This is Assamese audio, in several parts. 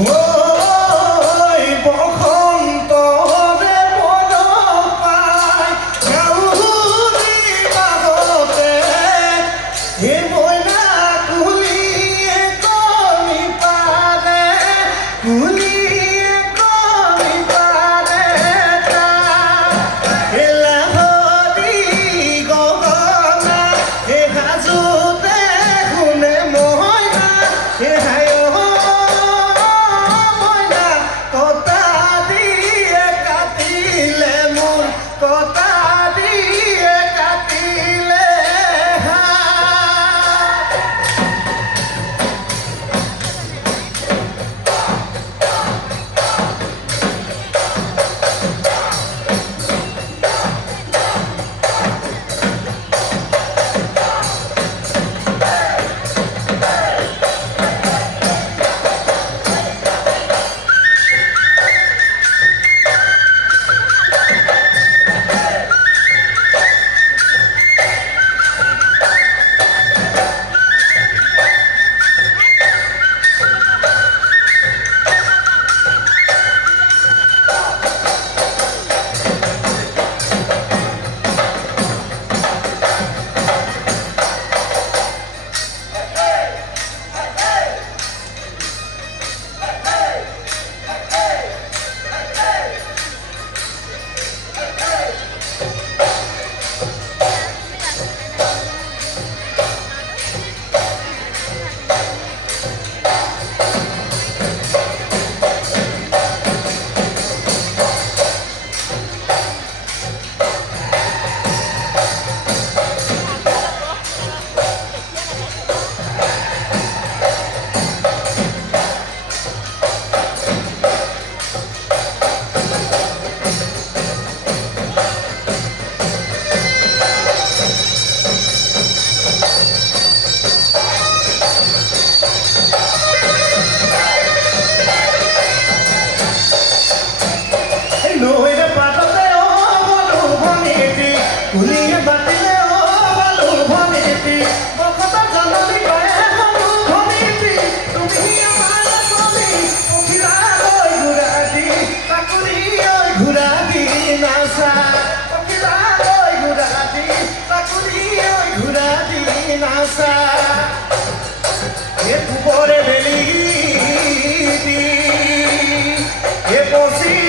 ঐ বসন্তৰে মন পাই গাঁৱলী বাগতে এই মইনা কুলিয়ে কমি পাৰে কুলিয়ে কমি পাৰে এলাহৰি গগনা এই সাজোতে শুনে মইনা এই হায় কটা দিয়ে কাটিলে মোৰ কটা দিয়ে কাটিলে নৈৰে পাততে বলো ভনীতি কুলিয়ে বাতিলে বলো ভনীতি বসত জননী কয়ে বলো ভনীতি তুমি আমাৰ স্বামী পখিলা লৈ ঘূৰা দি চাকৰি ঐ ঘূৰা দি নাচা পখিলা লৈ ঘূৰা দি চাকৰি ঐ ঘূৰা দি নাচা এই পোহৰে বেলি দি এই পচি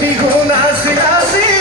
বিহু নাচি নাচি